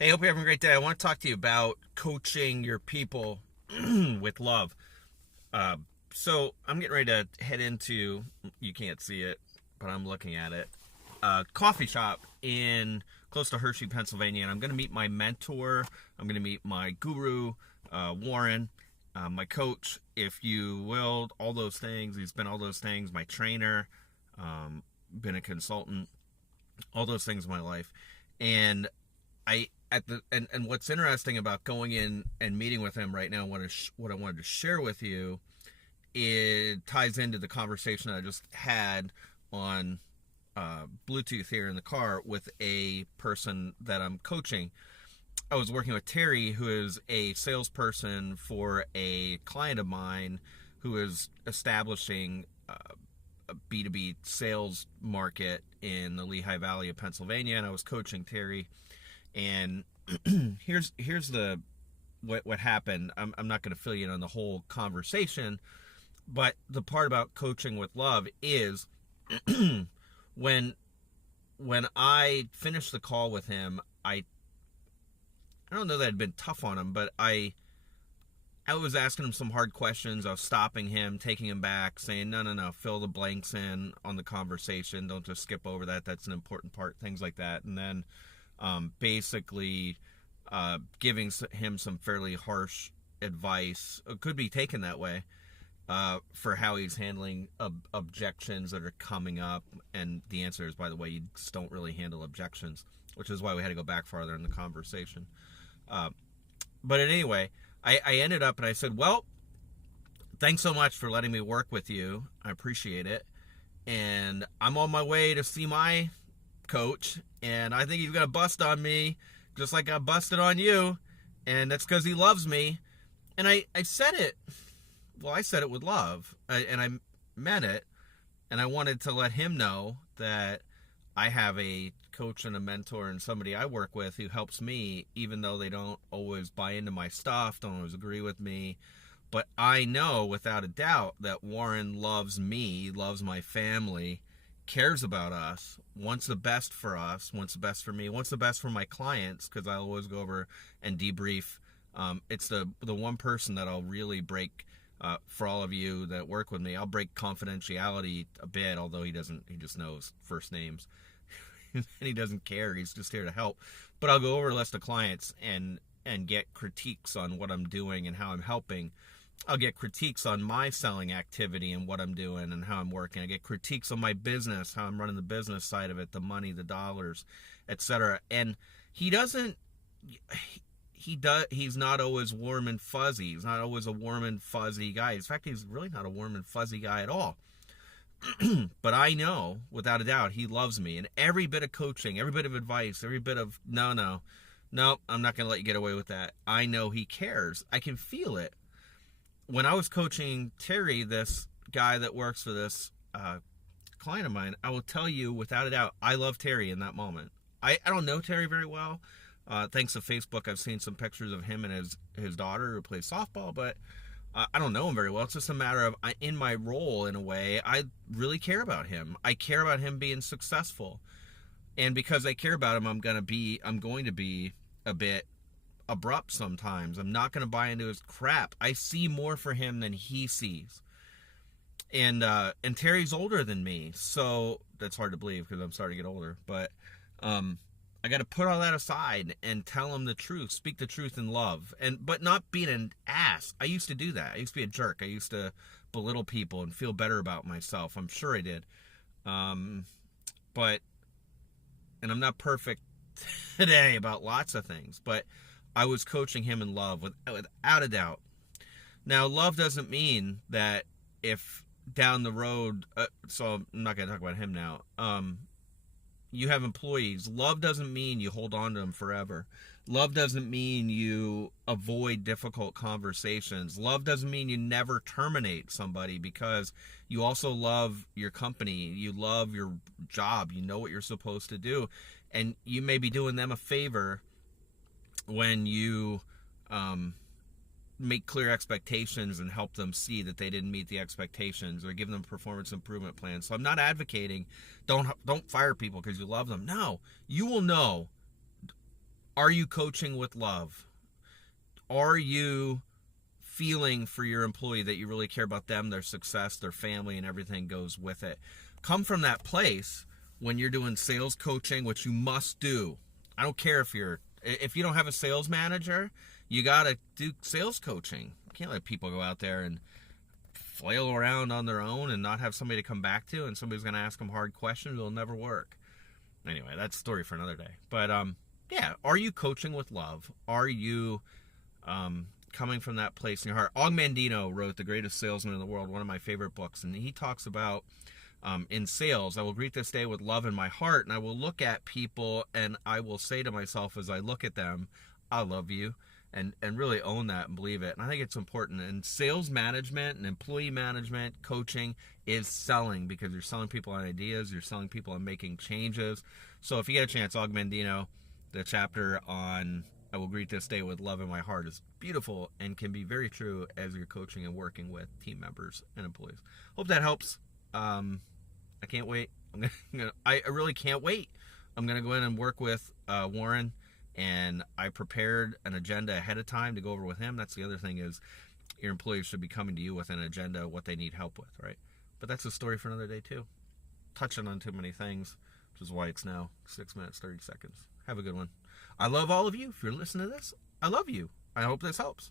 Hey, hope you're having a great day. I want to talk to you about coaching your people with love. Uh, so I'm getting ready to head into, you can't see it, but I'm looking at it, a coffee shop in close to Hershey, Pennsylvania, and I'm going to meet my mentor. I'm going to meet my guru, Warren, my coach, if you will, all those things. He's been all those things, my trainer, been a consultant, all those things in my life. And I at the and what's interesting about going in and meeting with him right now, what I wanted to share with you, it ties into the conversation I just had on Bluetooth here in the car with a person that I'm coaching. I was working with Terry, who is a salesperson for a client of mine who is establishing a B2B sales market in the Lehigh Valley of Pennsylvania, and I was coaching Terry. And here's the what happened. I'm not going to fill you in on the whole conversation, but the part about coaching with love is when when I finished the call with him, I don't know that I'd been tough on him, but I was asking him some hard questions. I was stopping him, taking him back, saying, no, fill the blanks in on the conversation. Don't just skip over that. That's an important part, things like that. And then basically giving him some fairly harsh advice. It could be taken that way for how he's handling objections that are coming up. And the answer is, by the way, you just don't really handle objections, which is why we had to go back farther in the conversation. But anyway, I ended up and I said, well, thanks so much for letting me work with you. I appreciate it. And I'm on my way to see my coach, and I think he's going to bust on me just like I busted on you. And that's because he loves me. And I said it. Well, I said it with love, and I meant it. And I wanted to let him know that I have a coach and a mentor and somebody I work with who helps me, even though they don't always buy into my stuff, don't always agree with me. But I know without a doubt that Warren loves me, loves my family, cares about us, wants the best for us, wants the best for me, wants the best for my clients, because I always go over and debrief. It's the one person that I'll really break, for all of you that work with me, I'll break confidentiality a bit, although he just knows first names. And he doesn't care. He's just here to help. But I'll go over a list of clients and get critiques on what I'm doing and how I'm helping. I'll get critiques on my selling activity and what I'm doing and how I'm working. I get critiques on my business, how I'm running the business side of it, the money, the dollars, etc. And he doesn't he's not always warm and fuzzy. He's not always a warm and fuzzy guy. In fact, he's really not a warm and fuzzy guy at all. But I know, without a doubt, he loves me. And every bit of coaching, every bit of advice, every bit of, no, I'm not going to let you get away with that. I know he cares. I can feel it. When I was coaching Terry, this guy that works for this client of mine, I will tell you, without a doubt, I love Terry in that moment. I don't know Terry very well. Thanks to Facebook, I've seen some pictures of him and his daughter who plays softball, but I don't know him very well. It's just a matter of, in my role, in a way, I really care about him. I care about him being successful. And because I care about him, I'm going to be a bit abrupt sometimes. I'm not going to buy into his crap. I see more for him than he sees. And Terry's older than me, so that's hard to believe because I'm starting to get older. But I got to put all that aside and tell him the truth, speak the truth in love, but not being an ass. I used to do that. I used to be a jerk. I used to belittle people and feel better about myself. I'm sure I did. But and I'm not perfect today about lots of things, but I was coaching him in love without a doubt. Now, love doesn't mean that if down the road, so I'm not going to talk about him now, you have employees. Love doesn't mean you hold on to them forever. Love doesn't mean you avoid difficult conversations. Love doesn't mean you never terminate somebody, because you also love your company. You love your job. You know what you're supposed to do. And you may be doing them a favor when you make clear expectations and help them see that they didn't meet the expectations, or give them performance improvement plans. So I'm not advocating don't fire people because you love them. No, you will know Are you coaching with love? Are you feeling for your employee that you really care about them, their success, their family, and everything goes with it? Come from that place when you're doing sales coaching, which you must do. I don't care if you don't have a sales manager, you got to do sales coaching. You can't let people go out there and flail around on their own and not have somebody to come back to, and somebody's going to ask them hard questions. It'll never work. Anyway, that's a story for another day. But yeah, are you coaching with love? Are you coming from that place in your heart? Og Mandino wrote The Greatest Salesman in the World, one of my favorite books, and he talks about in sales, I will greet this day with love in my heart, and I will look at people and I will say to myself as I look at them, I love you, and really own that and believe it. And I think it's important. And sales management and employee management, coaching is selling, because you're selling people on ideas, you're selling people on making changes. So if you get a chance, Og Mandino, the chapter on I will greet this day with love in my heart is beautiful and can be very true as you're coaching and working with team members and employees. Hope that helps. I can't wait. I really can't wait. I'm going to go in and work with Warren, and I prepared an agenda ahead of time to go over with him. That's the other thing, is your employees should be coming to you with an agenda, what they need help with, right? But that's a story for another day too. Touching on too many things, which is why it's now 6 minutes, 30 seconds. Have a good one. I love all of you. If you're listening to this, I love you. I hope this helps.